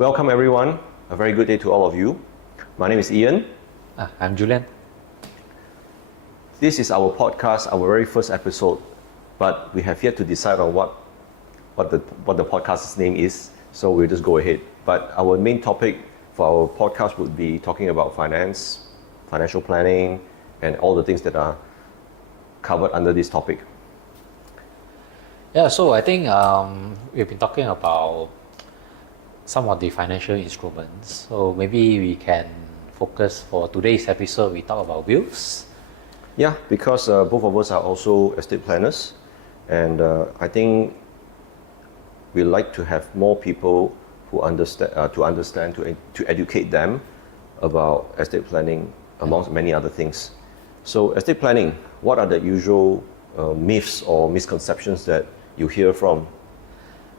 Welcome everyone. A very good day to all of you. My name is Ian. I'm Julian. This is our podcast, our very first episode, but we have yet to decide on what the podcast's name is, so we'll just go ahead. But our main topic for our podcast would be talking about finance, financial planning, and all the things that are covered under this topic. Yeah, so I think we've been talking about some of the financial instruments. So maybe we can focus for today's episode, we talk about wills. Yeah, because both of us are also estate planners, and I think we like to have more people who understand to educate them about estate planning, amongst many other things. So estate planning, what are the usual myths or misconceptions that you hear from?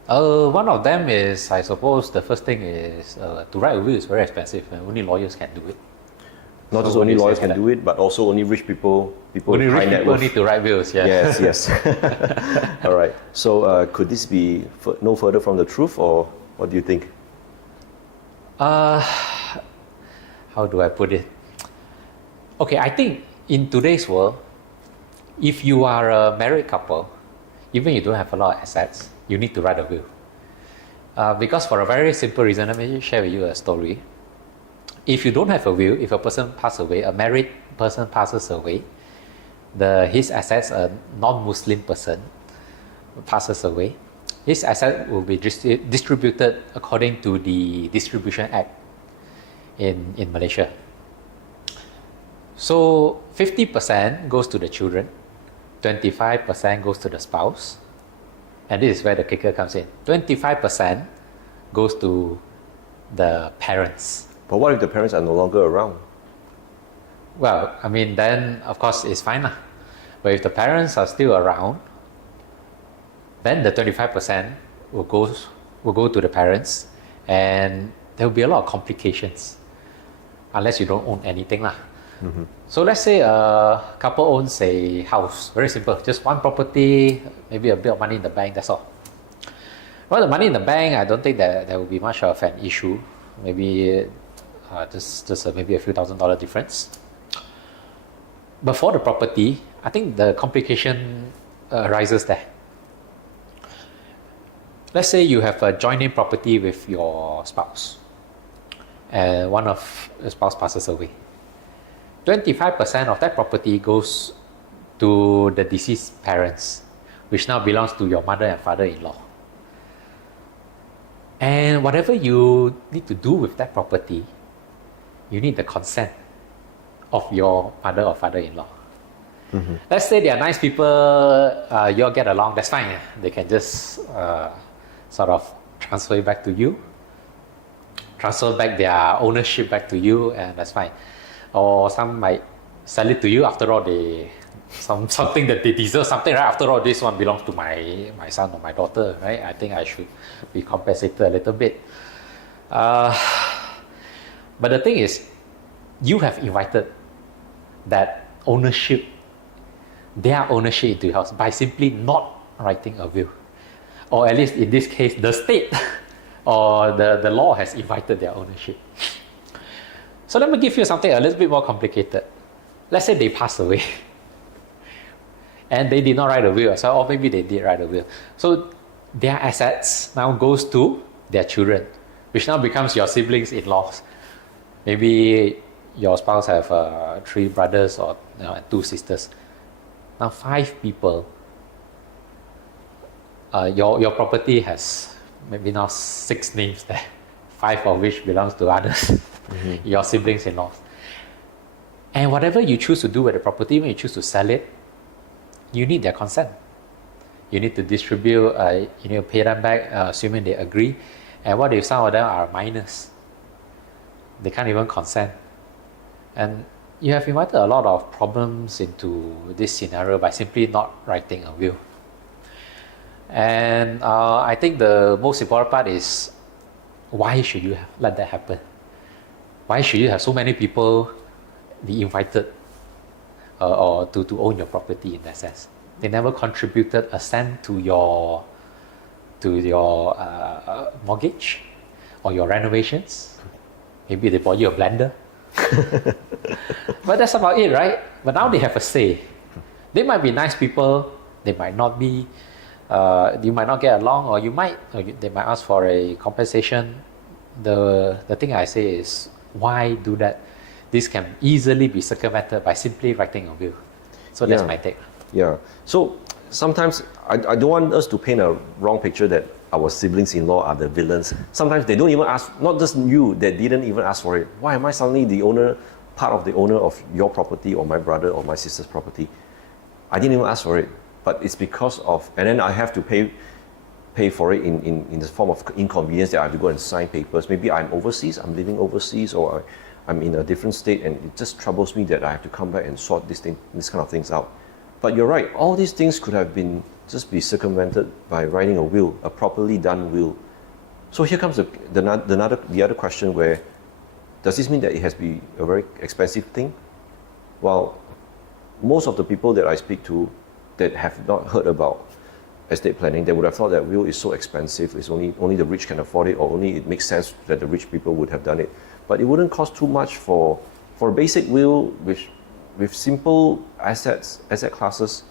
One of them is, I suppose, the first thing is to write a will is very expensive and only lawyers can do it. Not just only lawyers can do it, but also only rich people only with high rich net people worth. need to write wills, yeah. Yes. All right. So could this be no further from the truth, or what do you think? How do I put it? Okay, I think in today's world, if you are a married couple, even you don't have a lot of assets, you need to write a will. Because for a very simple reason, let me share with you a story. If you don't have a will, if a person passes away, a married person passes away, his assets, a non-Muslim person passes away, his asset will be distributed according to the Distribution Act in Malaysia. So 50% goes to the children, 25% goes to the spouse, and this is where the kicker comes in. 25% goes to the parents. But what if the parents are no longer around? Well, I mean, then of course it's fine. But if the parents are still around, then the 25% will go to the parents, and there will be a lot of complications unless you don't own anything. Mm-hmm. So let's say a couple owns a house, very simple, just one property, maybe a bit of money in the bank, that's all. Well, the money in the bank, I don't think that there will be much of an issue. Maybe just maybe a few $1,000s difference. But for the property, I think the complication arises there. Let's say you have a joint-name property with your spouse, and one of the spouse passes away. 25% of that property goes to the deceased parents, which now belongs to your mother and father-in-law. And whatever you need to do with that property, you need the consent of your mother or father-in-law. Mm-hmm. Let's say they are nice people, you all get along, that's fine. They can just sort of transfer it back to you, transfer back their ownership back to you, and that's fine. Or some might sell it to you. After all, something that they deserve something, right? After all, this one belongs to my son or my daughter, right? I think I should be compensated a little bit. But the thing is, you have invited that ownership, their ownership into your house by simply not writing a will. Or at least in this case, the state or the law has invited their ownership. So let me give you something a little bit more complicated. Let's say they pass away and they did not write a will, or maybe they did write a will. So their assets now goes to their children, which now becomes your siblings-in-laws. Maybe your spouse have 3 brothers or 2 sisters. Now 5 people. Your property has maybe now 6 names there, 5 of which belongs to others, your siblings-in-laws. And whatever you choose to do with the property, when you choose to sell it, you need their consent. You need to distribute, you need to pay them back, assuming they agree. And what if some of them are minors? They can't even consent. And you have invited a lot of problems into this scenario by simply not writing a will. And I think the most important part is, why should you let that happen? Why should you have so many people be invited or to own your property in that sense? They never contributed a cent to your mortgage. or your renovations. Maybe they bought you a blender. But that's about it, right? But now they have a say. They might be nice people, they might not be, you might not get along, or they might ask for a compensation. The thing I say is, why do that? This can easily be circumvented by simply writing a will. So that's my take. Yeah. So sometimes I don't want us to paint a wrong picture that our siblings-in-law are the villains. Sometimes they don't even ask, not just you, that didn't even ask for it. Why am I suddenly the owner, part of the owner of your property or my brother or my sister's property? I didn't even ask for it, but it's because of, and then I have to pay for it in the form of inconvenience that I have to go and sign papers. Maybe I'm overseas, I'm living overseas, or I'm in a different state, and it just troubles me that I have to come back and sort this kind of things out. But you're right, all these things could have been just be circumvented by writing a will, a properly done will. So here comes the other question, where does this mean that it has to be a very expensive thing? Well, most of the people that I speak to that have not heard about estate planning, they would have thought that will is so expensive, it's only the rich can afford it, or only it makes sense that the rich people would have done it. But it wouldn't cost too much for a basic will with simple asset classes.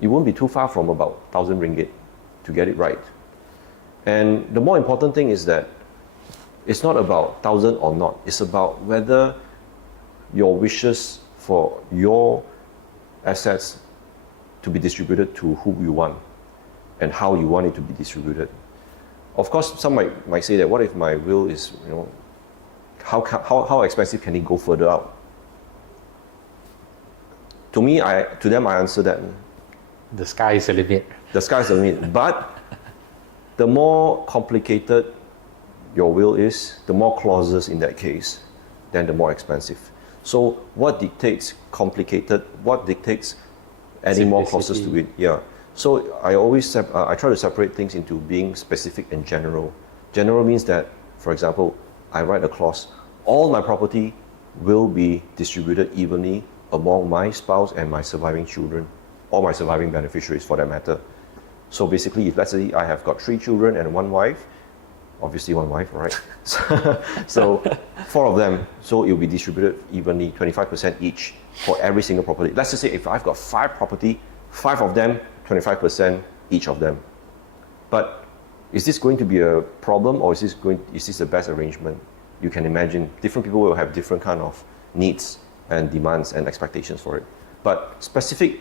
It won't be too far from about 1,000 ringgit to get it right. And the more important thing is that it's not about 1,000 or not, it's about whether your wishes for your assets to be distributed to who you want and how you want it to be distributed. Of course, some might say that, what if my will is, how expensive can it go further out? To them, I answer that The sky is the limit. the sky is the limit. But the more complicated your will is, the more clauses in that case, then the more expensive. So what dictates complicated? What dictates adding more clauses to it? Yeah. So I always I try to separate things into being specific and general. General means that, for example, I write a clause: all my property will be distributed evenly among my spouse and my surviving children, or my surviving beneficiaries for that matter. So basically, if let's say I have got 3 children and 1 wife, obviously 1 wife, right? So 4 of them, so it will be distributed evenly, 25% each for every single property. Let's just say if I've got 5 property, 5 of them, 25% each of them. But is this going to be a problem, or is this the best arrangement? You can imagine different people will have different kind of needs and demands and expectations for it. But specific,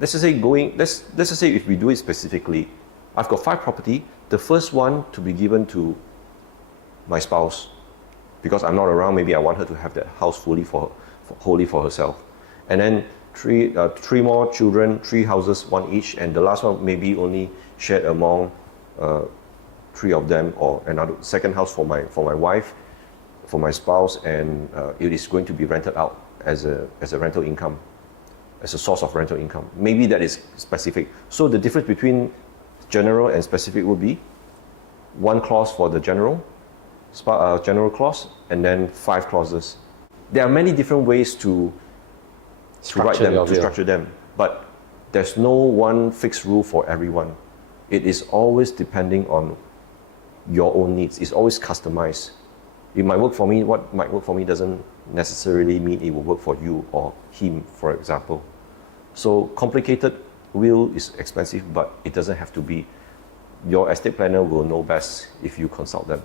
let's just say if we do it specifically, I've got 5 property, the first one to be given to my spouse, because I'm not around, maybe I want her to have that house wholly for herself. And then 3 more children, 3 houses, 1 each, and the last one maybe only shared among 3 of them, or another second house for my wife, for my spouse, and it is going to be rented out as a rental income, as a source of rental income. Maybe that is specific. So the difference between general and specific would be 1 clause for the general clause, and then 5 clauses. There are many different ways to structure them, but there's no one fixed rule for everyone. It is always depending on your own needs. It's always customized. It might work for me. What might work for me doesn't necessarily mean it will work for you or him, for example. So complicated will is expensive, but it doesn't have to be. Your estate planner will know best if you consult them.